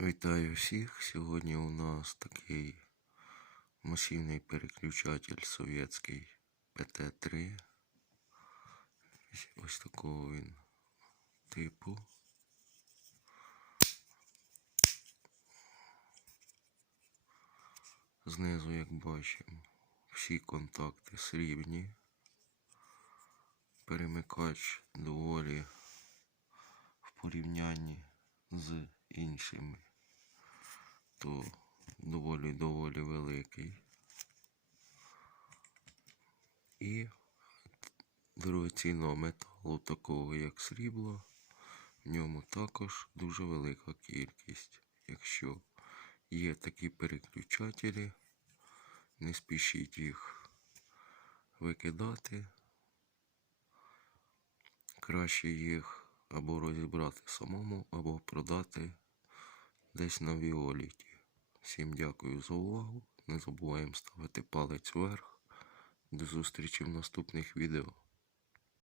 Вітаю всіх. Сьогодні у нас такий масивний переключатель совєтський ПТ-3. Ось- такого він типу. Знизу, як бачимо, всі контакти срібні. Перемикач доволі в порівнянні з іншими, то доволі доволі великий. І дорогоцінного металу, такого як срібло, в ньому також дуже велика кількість. Якщо є такі переключателі, не спішіть їх викидати. Краще їх або розібрати самому, або продати десь на Віоліті. Всім дякую за увагу. Не забуваємо ставити палець вверх. До зустрічі в наступних відео.